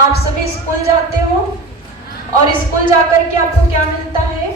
आप सभी स्कूल जाते हो और स्कूल जाकर के आपको क्या मिलता है?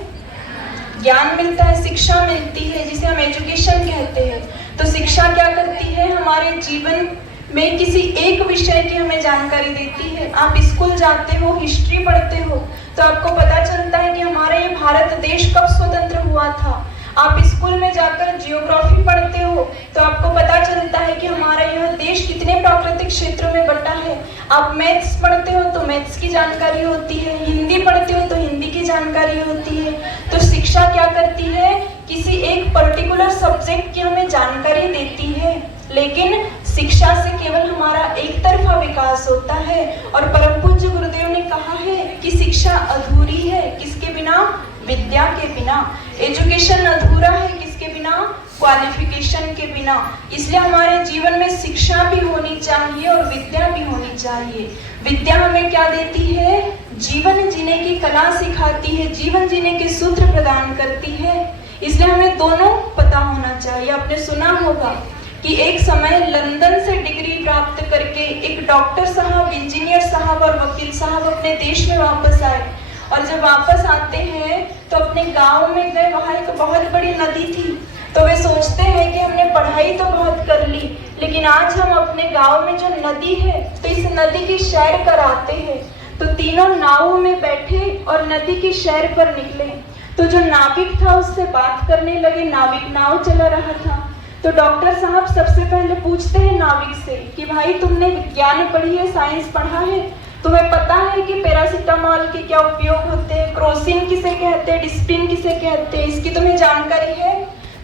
ज्ञान मिलता है, शिक्षा मिलती है, जिसे हम एजुकेशन कहते हैं। तो शिक्षा क्या करती है? हमारे जीवन में किसी एक विषय की हमें जानकारी देती है। आप स्कूल जाते हो, हिस्ट्री पढ़ते हो, तो आपको पता चलता है कि हमारा ये भारत देश कब स्वतंत्र हुआ था। आप स्कूल में जाकर जियोग्राफी पढ़ते हो तो आपको पता चलता है कि हमारा यह देश कितने प्राकृतिक क्षेत्रों में बटा है। आप मैथ्स पढ़ते हो तो मैथ्स की जानकारी होती है, हिंदी पढ़ते हो तो हिंदी की जानकारी होती है। तो शिक्षा क्या करती है? किसी एक पर्टिकुलर सब्जेक्ट की हमें जानकारी देती है, लेकिन शिक्षा से केवल हमारा एक तरफा विकास होता है। और परम पूज्य गुरुदेव ने कहा है कि शिक्षा अधूरी है, किसके बिना? विद्या के बिना। एजुकेशन अधूरा है, किसके बिना? क्वालिफिकेशन के बिना। इसलिए हमारे जीवन में शिक्षा भी होनी चाहिए और विद्या भी होनी चाहिए। विद्या हमें क्या देती है? जीवन जीने की कला सिखाती है, जीवन जीने के सूत्र प्रदान करती है। इसलिए हमें दोनों पता होना चाहिए। आपने सुना होगा कि एक समय लंदन से डिग्री प्राप्त करके एक डॉक्टर साहब, इंजीनियर साहब और वकील साहब अपने देश में वापस आए, और जब वापस आते हैं तो अपने गांव में गए। वहाँ एक बहुत बड़ी नदी थी, तो वे सोचते हैं कि हमने पढ़ाई तो बहुत कर ली, लेकिन आज हम अपने गांव में जो नदी है तो इस नदी की सैर कराते हैं। तो तीनों नाव में बैठे और नदी की सैर पर निकले। तो जो नाविक था उससे बात करने लगे। नाविक नाव चला रहा था। तो डॉक्टर साहब सबसे पहले पूछते हैं नाविक से कि भाई तुमने विज्ञान पढ़ी है, साइंस पढ़ा है, तुम्हें पता है कि पैरासीटामोल के क्या उपयोग होते हैं, क्रोसिन किसे कहते हैं, डिस्प्रिन किसे कहते हैं, इसकी तुम्हें जानकारी है?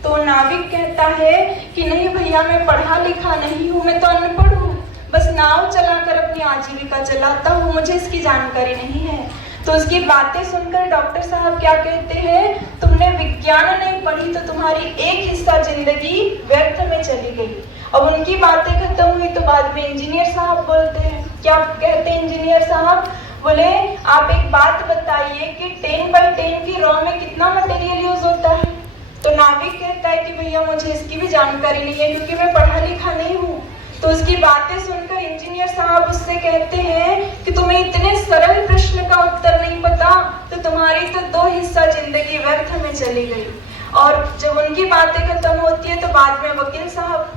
तो नाविक कहता है कि नहीं भैया, मैं पढ़ा लिखा नहीं हूँ, मैं तो अनपढ़ हूँ, बस नाव चलाकर अपनी आजीविका चलाता हूँ, मुझे इसकी जानकारी नहीं है। तो उसकी बातें सुनकर डॉक्टर साहब क्या कहते हैं? तुमने विज्ञान नहीं पढ़ी तो तुम्हारी एक हिस्सा जिंदगी व्यर्थ में चली गई। अब उनकी बातें खत्म हुई तो बाद में इंजीनियर साहब बोलते हैं। क्या कहते हैं इंजीनियर साहब? बोले आप एक बात बताइए कि 10x10 की रॉ में कितना मटेरियल यूज होता है? तो नाविक कहता है कि भैया मुझे इसकी भी जानकारी नहीं है, क्योंकि मैं पढ़ा लिखा नहीं हूँ। तो उसकी बातें सुनकर इंजीनियर साहब उससे कहते हैं कि तुम्हें इतने सरल प्रश्न का उत्तर नहीं पता, तो तुम्हारी तो 2 हिस्सा जिंदगी व्यर्थ में चली गई। और जब उनकी बातें खत्म होती है तो बाद में वकील साहब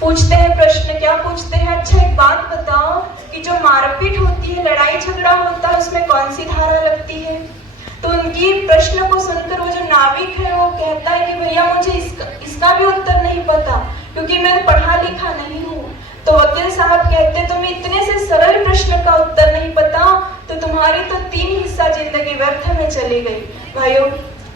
पूछते हैं प्रश्न। क्या पूछते हैं? अच्छा एक बात बताओ कि जो मारपीट होती है, लड़ाई झगड़ा होता है, उसमें कौन सी धारा लगती है? तो उनकी प्रश्न को सुनकर वो जो नाविक है वो कहता है कि भैया मुझे इसका भी उत्तर नहीं पता, क्योंकि मैं पढ़ा लिखा नहीं हूँ। तो वकील साहब कहते तुम्हें इतने से सरल प्रश्न का उत्तर नहीं पता, तो तुम्हारी तो 3 हिस्सा जिंदगी व्यर्थ में चली गई। भाइयों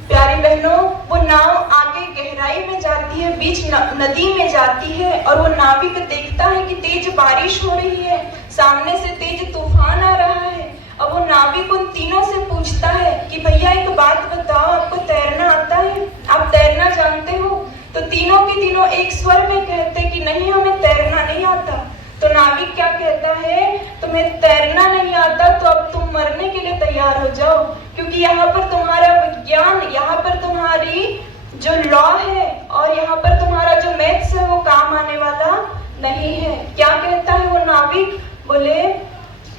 प्यारी बहनों, वो नाव आगे गहराई में जाती है, बीच नदी में जाती है, और वो नाविक देखता है कि तेज बारिश हो रही है, सामने से तेज तूफान आ रहा है। अब वो नाविक उन तीनों से पूछता है कि भैया एक बात बताओ, आपको तैरना आता है? आप तैरना जानते हो? तो तीनों के तीनों एक स्वर में कहते कि नहीं, हमें तैरना नहीं आता। तो नाविक क्या कहता है? तुम्हें तैरना नहीं आता तो अब तुम मरने के लिए तैयार हो जाओ, क्योंकि यहाँ पर तुम्हारा विज्ञान, यहाँ पर तुम्हारी जो लॉ है और यहाँ पर तुम्हारा जो मैथ्स है वो काम आने वाला नहीं है। क्या कहता है वो नाविक? बोले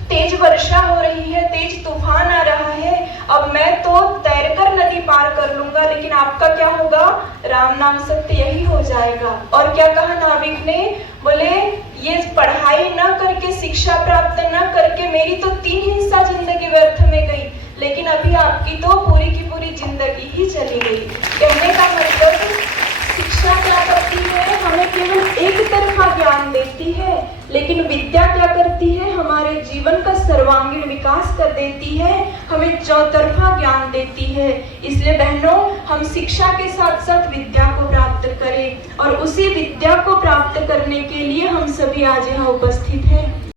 तेज वर्षा हो रही है, तेज तूफान आ रहा है, अब मैं तो तैरकर नदी पार कर लूंगा, लेकिन आपका क्या होगा? राम नाम सत्य यही हो जाएगा। और क्या कहा नाविक ने? बोले ये पढ़ाई न करके, शिक्षा प्राप्त न करके मेरी तो 3 हिस्सा जिंदगी व्यर्थ में गई, लेकिन अभी आपकी तो पूरी की पूरी जिंदगी ही चली गई। कहने का मतलब शिक्षा क्या करती है? हमें केवल एक तरफा ज्ञान देती है, लेकिन विद्या क्या करती है? हमारे जीवन का सर्वांगीण विकास कर देती है, हमें चौतरफा ज्ञान देती है। इसलिए बहनों, हम शिक्षा के साथ साथ विद्या को प्राप्त करें, और उसी विद्या को प्राप्त करने के लिए हम सभी आज यहाँ उपस्थित हैं।